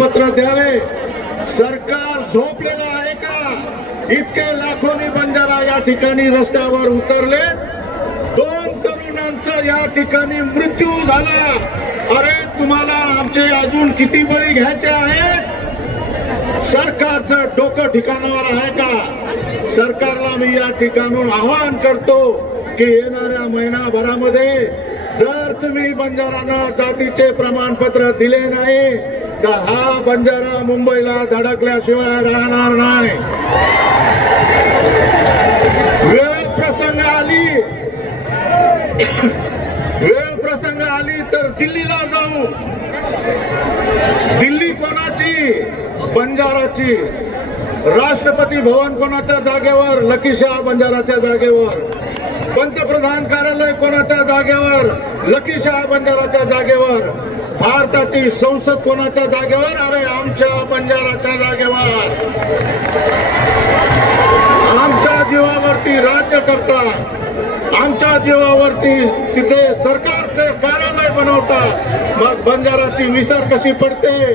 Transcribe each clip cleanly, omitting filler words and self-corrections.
प्रमाणपत्र द्यावे। सरकार झोपलेलं आहे का? इतके लाखोनी बंजारा या ठिकाणी रस्त्यावर उतरले, 2 तरुणांचा या ठिकाणी मृत्यू झाला। अरे तुम्हाला आमचे अजून किती बळी घ्यायचे आहेत? सरकारचं डोकं ठिकाणावर आहे का? सरकारला मी या ठिकाणून आवाहन करतो की येणाऱ्या महिनाभरामध्ये जर तुम्ही बंजारांना जातीचे प्रमाणपत्र दिले नाही तर हा बंजारा मुंबईला धडकल्याशिवाय राहणार नाही। वेळ प्रसंग आली तर दिल्लीला जाऊ। दिल्ली कोणाची? बंजाराची। राष्ट्रपती भवन कोणाच्या जागेवर? लकीशाह बंजाराच्या जागेवर। पंतप्रधान कार्यालय कोणाच्या जागेवर? लकीशाह बंजाराच्या जागेवर। भारताची संसद कोणाच्या जागेवर? अरे आमच्या बंजाराच्या जागेवर। आमच्या जीवावरती राज्य करतात, आमच्या जीवावरती तिथे सरकारचे कार्यालय बनवतात, मग बंजाराची विसर कशी पडते?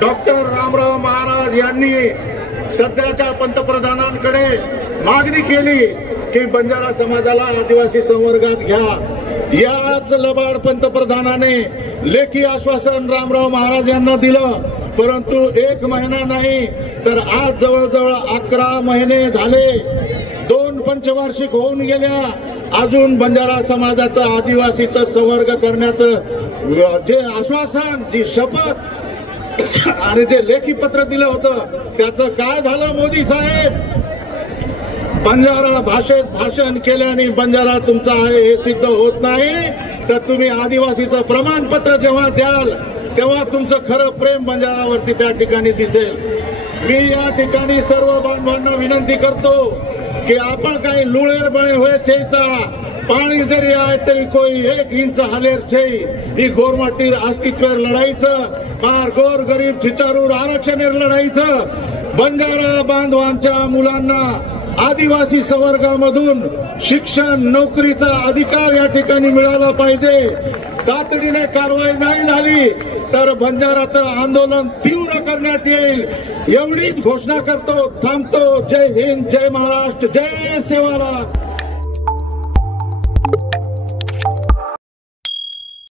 डॉक्टर रामराव महाराज यांनी सध्याच्या पंतप्रधानांकडे मागणी केली की बंजारा समाजाला आदिवासी संवर्गात घ्या। याच लबाड पंतप्रधानाने लेखी आश्वासन रामराव महाराज यांना दिलं, परंतु 1 महिना नाही तर आज जवळजवळ 11 महिने झाले, 2 पंचवार्षिक होऊन गेल्या, अजून बंजारा समाजाचं आदिवासीचं संवर्ग करण्याचं जे आश्वासन, जी शपथ आणि जे लेखी पत्र दिलं होतं त्याचं काय झालं? मोदी साहेब, बंजारा भाषेत भाषण केल्याने बंजारा तुमचा आहे हे सिद्ध होत नाही, तर तुम्ही आदिवासीचं प्रमाणपत्र जेव्हा द्याल तेव्हा तुमचं खरं प्रेम बंजारावरती त्या ठिकाणी दिसेल। मी या ठिकाणी सर्व बांधवांना विनंती करतो कि आपण काही लुळेर बळे हुए छेचा पाणी जरी आहे तरी कोई 1 इंच हलेर छे। ही गोरमाटीर अस्तित्वावर लढाईचं, पार गोर गरीब चिचारूर आरक्षणेर लढाईचं। बंजारा बांधवांच्या मुलांना आदिवासी संवर्गामधून शिक्षण, नोकरीचा अधिकार या ठिकाणी मिळाला पाहिजे। तातडीने कारवाई नाही झाली तर बंजाराचं आंदोलन तीव्र करण्यात येईल, एवढीच घोषणा करतो। थांबतो। जय हिंद, जय महाराष्ट्र, जय सेवालाल।